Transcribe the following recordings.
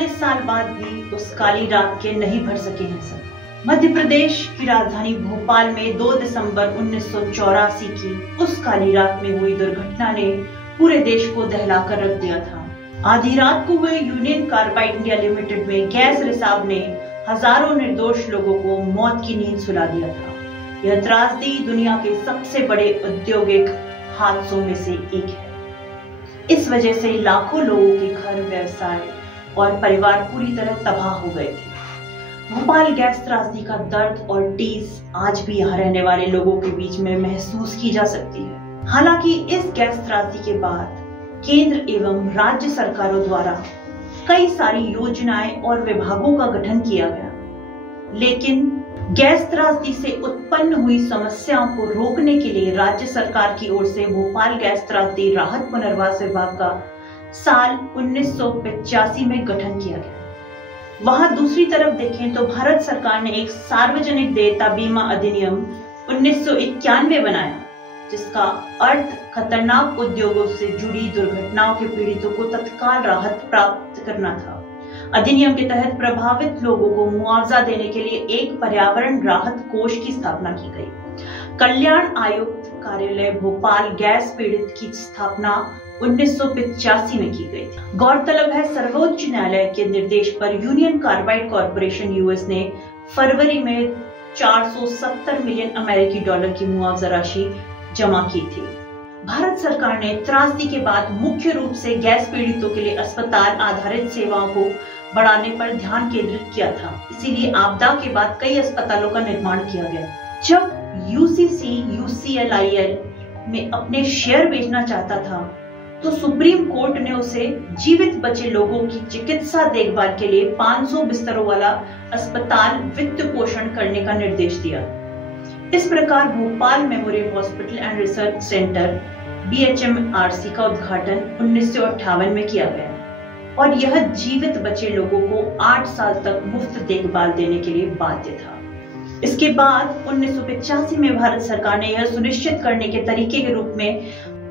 45 साल बाद भी उस काली रात के नहीं भर सके हैं सब। मध्य प्रदेश की राजधानी भोपाल में 2 दिसंबर 1984 की उस काली रात में हुई दुर्घटना ने पूरे देश को दहलाकर रख दिया था। आधी रात को हुए यूनियन कार्बाइड इंडिया लिमिटेड में गैस रिसाव ने हजारों निर्दोष लोगों को मौत की नींद सुला दिया था। यह त्रासदी दुनिया के सबसे बड़े औद्योगिक हादसों में से एक है। इस वजह से लाखों लोगों के घर, व्यवसाय और परिवार पूरी तरह तबाह हो गए थे। भोपाल गैस त्रासदी का दर्द और टीस आज भी यहाँ रहने वाले लोगों के बीच में महसूस की जा सकती है। हालांकि इस गैस त्रासदी के बाद केंद्र एवं राज्य सरकारों द्वारा कई सारी योजनाएं और विभागों का गठन किया गया, लेकिन गैस त्रासदी से उत्पन्न हुई समस्याओं को रोकने के लिए राज्य सरकार की ओर से भोपाल गैस त्रासदी राहत पुनर्वास विभाग का साल 1985 में गठन किया गया। वहां दूसरी तरफ देखें तो भारत सरकार ने एक सार्वजनिक देयता बीमा अधिनियम 1991 बनाया, जिसका अर्थ खतरनाक उद्योगों से जुड़ी दुर्घटनाओं के पीड़ितों को तत्काल राहत प्राप्त करना था। अधिनियम के तहत प्रभावित लोगों को मुआवजा देने के लिए एक पर्यावरण राहत कोष की स्थापना की गई। कल्याण आयुक्त कार्यालय भोपाल गैस पीड़ित की स्थापना 1985 में की गई थी। गौरतलब है, सर्वोच्च न्यायालय के निर्देश पर यूनियन कार्बाइड कॉर्पोरेशन यूएस ने फरवरी में 470 मिलियन अमेरिकी डॉलर की मुआवजा राशि जमा की थी। भारत सरकार ने त्रासदी के बाद मुख्य रूप से गैस पीड़ितों के लिए अस्पताल आधारित सेवाओं को बढ़ाने पर ध्यान केंद्रित किया था। इसीलिए आपदा के बाद कई अस्पतालों का निर्माण किया गया। जब यूसीसी यूसीएलआईएल में अपने शेयर बेचना चाहता था, तो सुप्रीम कोर्ट ने उसे जीवित बचे लोगों की चिकित्सा देखभाल के लिए 500 बिस्तरों वाला अस्पताल वित्त पोषण करने का निर्देश दिया। इस प्रकार Bhopal memorial hospital and research centre BHMRC का उद्घाटन 1958 में किया गया और यह जीवित बचे लोगों को 8 साल तक मुफ्त देखभाल देने के लिए बाध्य था। इसके बाद 1985 में भारत सरकार ने यह सुनिश्चित करने के तरीके के रूप में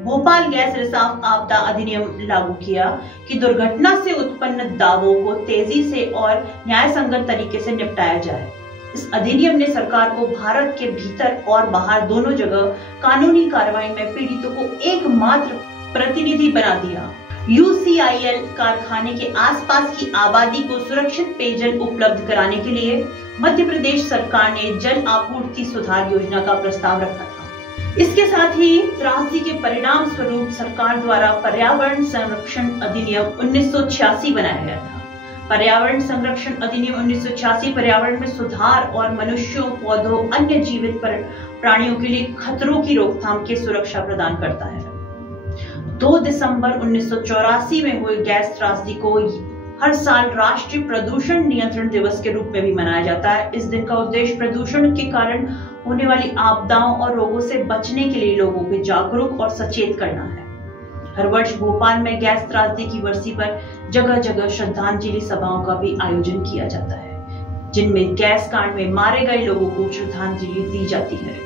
भोपाल गैस रिसाव आपदा अधिनियम लागू किया कि दुर्घटना से उत्पन्न दावों को तेजी से और न्याय संगत तरीके से निपटाया जाए। इस अधिनियम ने सरकार को भारत के भीतर और बाहर दोनों जगह कानूनी कार्रवाई में पीड़ितों को एकमात्र प्रतिनिधि बना दिया। यूसीआईएल कारखाने के आसपास की आबादी को सुरक्षित पेयजल उपलब्ध कराने के लिए मध्य प्रदेश सरकार ने जल आपूर्ति सुधार योजना का प्रस्ताव रखा था। इसके साथ ही त्रासदी के परिणाम स्वरूप सरकार द्वारा पर्यावरण संरक्षण अधिनियम 1986 बनाया गया था। पर्यावरण संरक्षण अधिनियम 1986 पर्यावरण में सुधार और मनुष्यों, पौधों, अन्य जीवित प्राणियों के लिए खतरों की रोकथाम की सुरक्षा प्रदान करता है। 2 दिसंबर 1984 में हुए गैस त्रासदी को हर साल राष्ट्रीय प्रदूषण नियंत्रण दिवस के रूप में भी मनाया जाता है। इस दिन का उद्देश्य प्रदूषण के कारण होने वाली आपदाओं और रोगों से बचने के लिए लोगों को जागरूक और सचेत करना है। हर वर्ष भोपाल में गैस त्रासदी की बरसी पर जगह जगह श्रद्धांजलि सभाओं का भी आयोजन किया जाता है, जिनमें गैस कांड में मारे गए लोगों को श्रद्धांजलि दी जाती है।